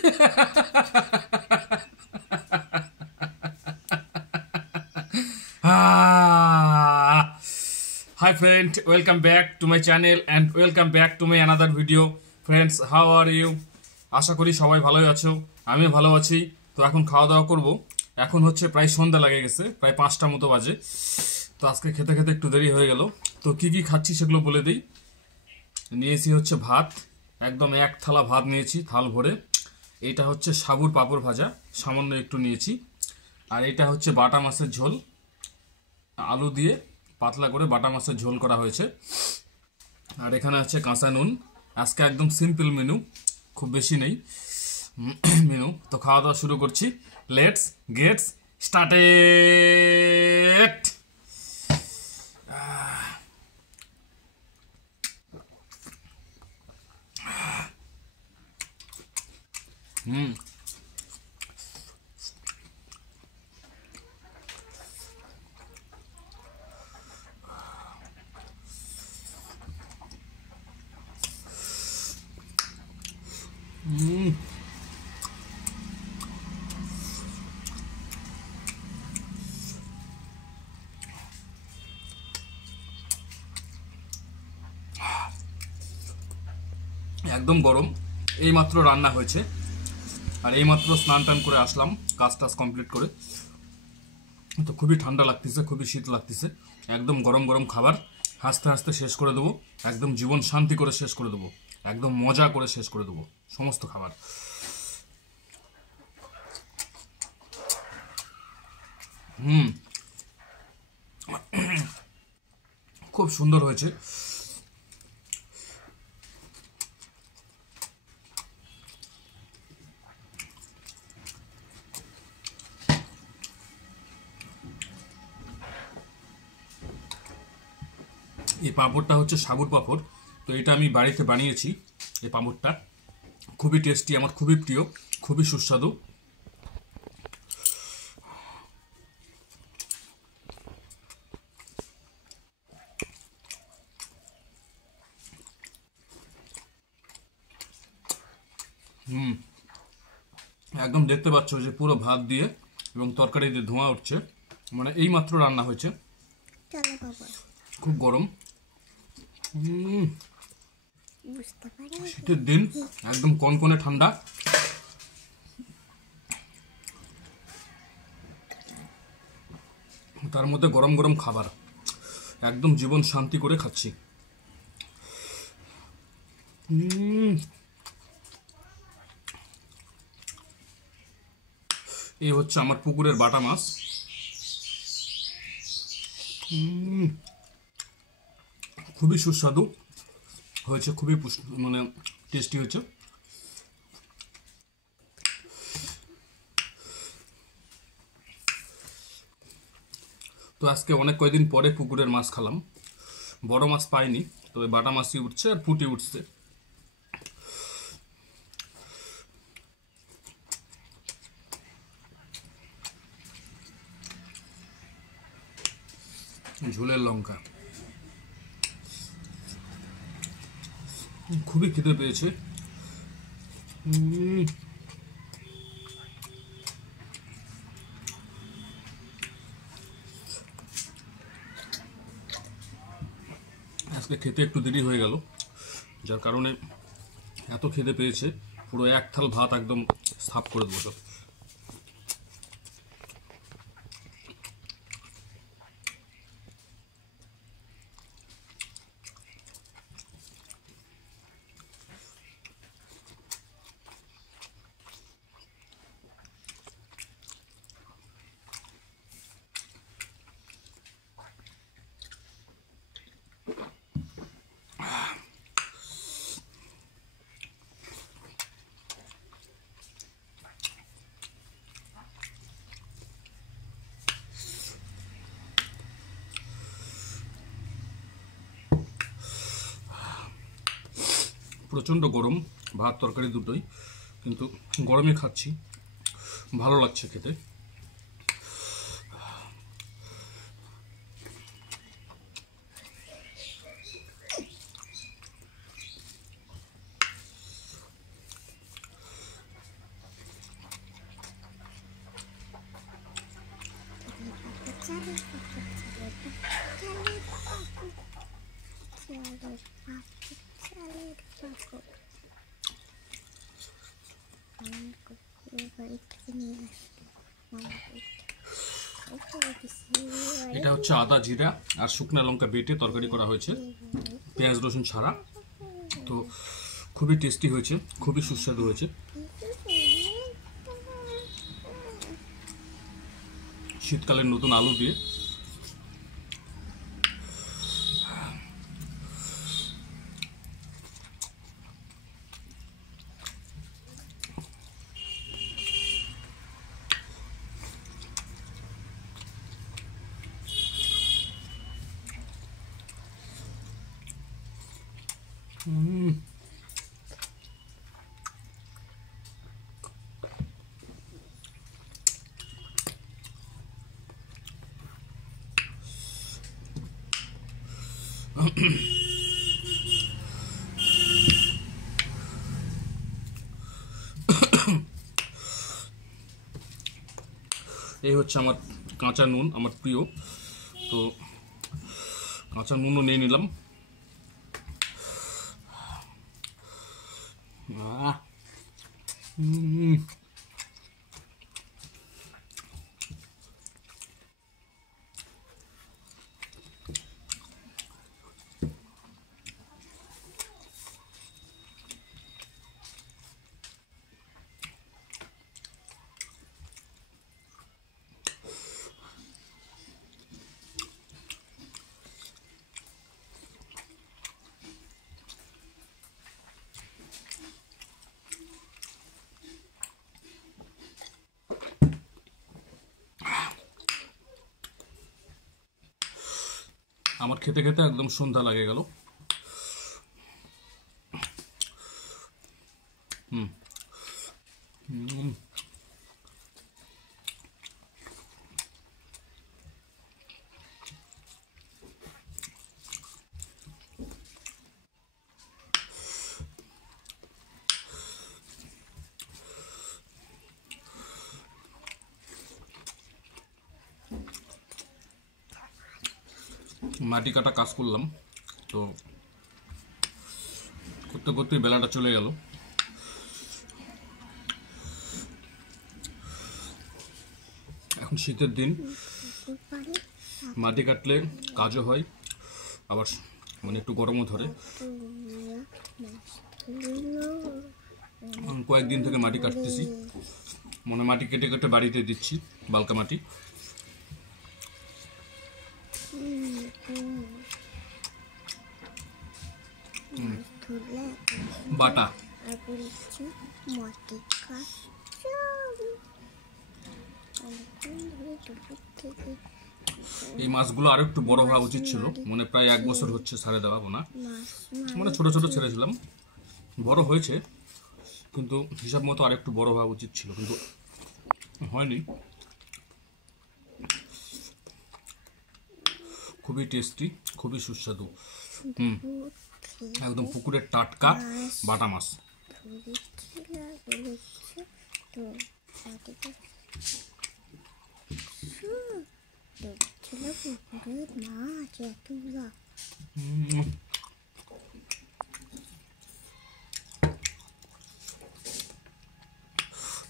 Hi friend, welcome back to my channel and welcome back to my another video. Friends, how are you? আশা করি সবাই ভালোই আছো, আমি ভালো আছি। তো এখন খাওয়া দাওয়া করব। এখন হচ্ছে প্রায় সন্ধ্যা লেগে গেছে, প্রায় 5টা মতো বাজে। তো আজকে খেতে খেতে একটু দেরি হয়ে গেল। তো কি কি খাচ্ছি সেগুলো বলে দিই। নিয়েছি হচ্ছে ভাত, একদম এক থালা ভাত নিয়েছি থাল ভরে। এইটা হচ্ছে সাবুর পাঁপড় ভাজা, সামান্য একটু নিয়েছি। আর এটা হচ্ছে বাটা মাছের ঝোল, আলু দিয়ে পাতলা করে বাটা মাছের ঝোল করা হয়েছে। আর এখানে আছে কাঁচা নুন। আজকে একদম সিম্পল মেনু, খুব বেশি নেই মেনু। তো খাওয়া দাওয়া শুরু করছি। Let's gets started. একদম গরম, এইমাত্র রান্না হয়েছে আর এইমাত্র স্নান টান করে আসলাম কাজ টাজ কমপ্লিট করে। তো খুবই ঠান্ডা লাগতেছে, খুবই শীত লাগতেছে। একদম গরম গরম খাবার হাসতে হাসতে শেষ করে দেবো, একদম জীবন শান্তি করে শেষ করে দেবো, একদম মজা করে শেষ করে দেবো সমস্ত খাবার। খুব সুন্দর হয়েছে। এই পাঁপড়টা হচ্ছে সাবুর পাঁপড়। তো এটা আমি বাড়িতে বানিয়েছি। এই পাঁপড়টা খুবই টেস্টি, আমার খুবই প্রিয়, খুবই সুস্বাদু। একদম দেখতে পাচ্ছ যে পুরো ভাত দিয়ে এবং তরকারি দিয়ে ধোঁয়া উঠছে, মানে এই মাত্র রান্না হয়েছে। খুব গরম, শীতের দিন, একদম কনকনে ঠান্ডা। তার মধ্যে গরম গরম খাবার, একদম জীবন শান্তি করে খাচ্ছি। এই হচ্ছে আমার পুকুরের বাটা মাছ। খুবই সুস্বাদু হয়েছে, খুবই মানে টেস্টি হয়েছে। তো আজকে অনেক কয়দিন পরে পুকুরের মাছ খেলাম, বড় মাছ পাইনি, তবে বাটা মাছই উঠছে আর পুঁটি উঠছে। ঝোলের লঙ্কা, খুবই খিদে পেয়েছে। আজকে খেতে একটু দেরি হয়ে গেল, যার কারণে এত খিদে পেয়েছে, পুরো এক থাল ভাত একদম সাফ করে দেবো। প্রচণ্ড গরম, ভাত তরকারি দুটোই, কিন্তু গরমে খাচ্ছি, ভালো লাগছে খেতে। এটা হচ্ছে আদা জিরা আর শুকনা লঙ্কা বেটে তরকারি করা হয়েছে, পেঁয়াজ রসুন ছাড়া। তো খুবই টেস্টি হয়েছে, খুবই সুস্বাদু হয়েছে। শীতকালের নতুন আলু দিয়ে। এই হচ্ছে আমার কাঁচা নুন, আমার প্রিয়। তো কাঁচা নুনও নিয়ে নিলাম। আমার খেতে খেতে একদম সন্ধ্যা লাগে গেল। মাটি কাটা কাজ করলাম, তো করতে করতে বেলাটা চলে গেল। এখন শীতের দিন, মাটি কাটলে কাজও হয়, আবার মানে একটু গরমও ধরে। কয়েকদিন থেকে মাটি কাটতেছি, মানে মাটি কেটে কেটে বাড়িতে দিচ্ছি, বালকা মাটি। বাটা এই মাছগুলো আর একটু বড় হওয়া উচিত ছিল, মানে প্রায় 1 বছর হচ্ছে ছাড়ে দেওয়া না, মানে ছোট ছোট ছেড়েছিলাম, বড় হয়েছে কিন্তু হিসাব মতো আর একটু বড় হওয়া উচিত ছিল, কিন্তু হয়নি। খুবই টেস্টি, খুবই সুস্বাদু। একদম পুকুরের টাটকা বাটা মাছ।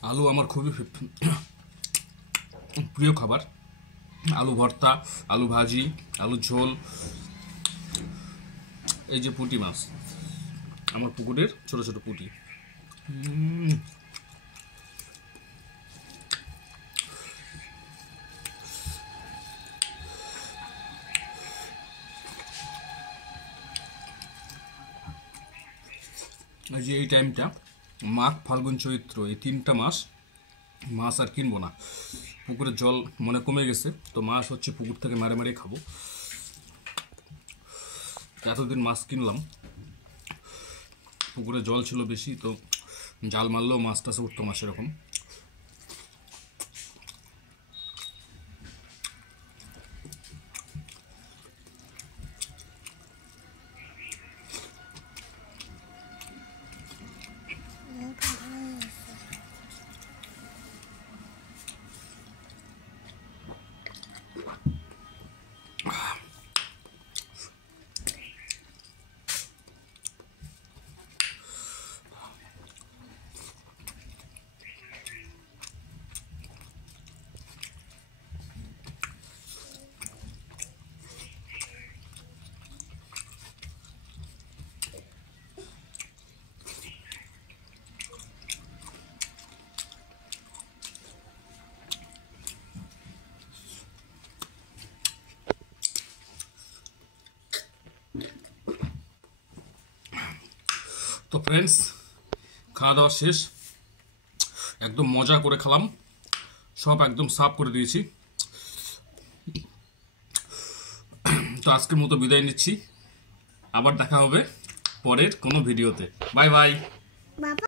আলু আমার খুবই প্রিয় খাবার। আলু ভর্তা, আলু ভাজি, আলু ঝোল। এই যে পুঁটি মাছ, আমার পুকুরের ছোট ছোট পুঁটি। এই যে এই টাইমটা, মাঘ ফাল্গুন চৈত্র, এই 3টা মাস মাছ আর কিনবো না। পুকুরের জল মনে কমে গেছে, তো মাছ হচ্ছে পুকুর থেকে মারে মারে খাবো। এতদিন মাছ কিনলাম, পুকুরে জল ছিল বেশি, তো জাল মারলেও মাছ টাছ উঠতো না সেরকম। ফ্রেন্ডস, খাওয়া দাওয়া শেষ, একদম মজা করে খেলাম, সব একদম সাফ করে দিয়েছি। তো আজকের মতো বিদায় নিচ্ছি, আবার দেখা হবে পরের কোনো ভিডিওতে। Bye bye.